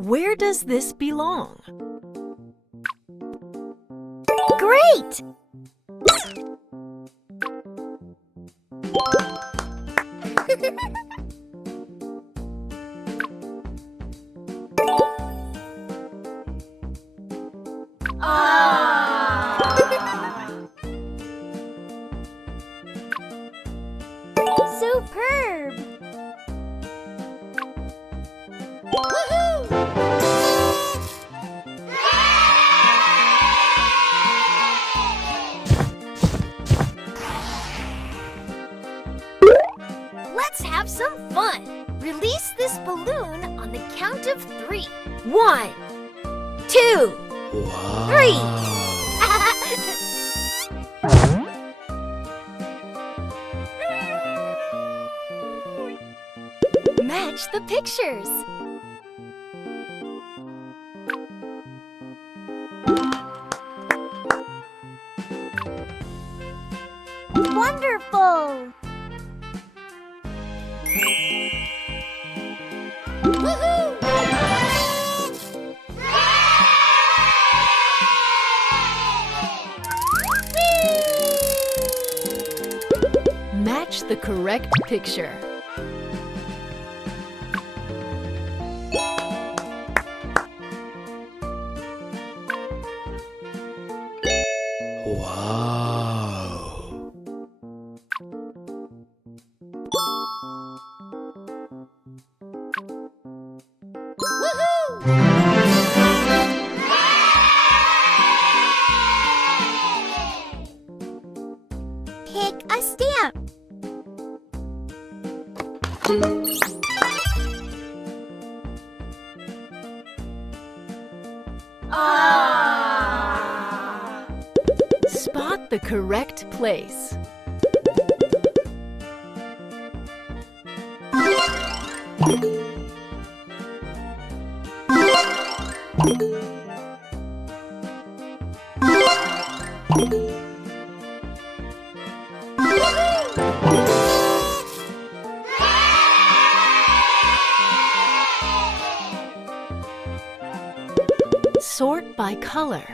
Where does this belong? Great! Superb! Woohoo! Let's have some fun! Release this balloon on the count of 3. 1, 2, 3! Match the pictures! Wonderful! Woohoo! Match the correct picture. Wow! Woohoo! Pick a stamp. Spot the correct place. Sort by color.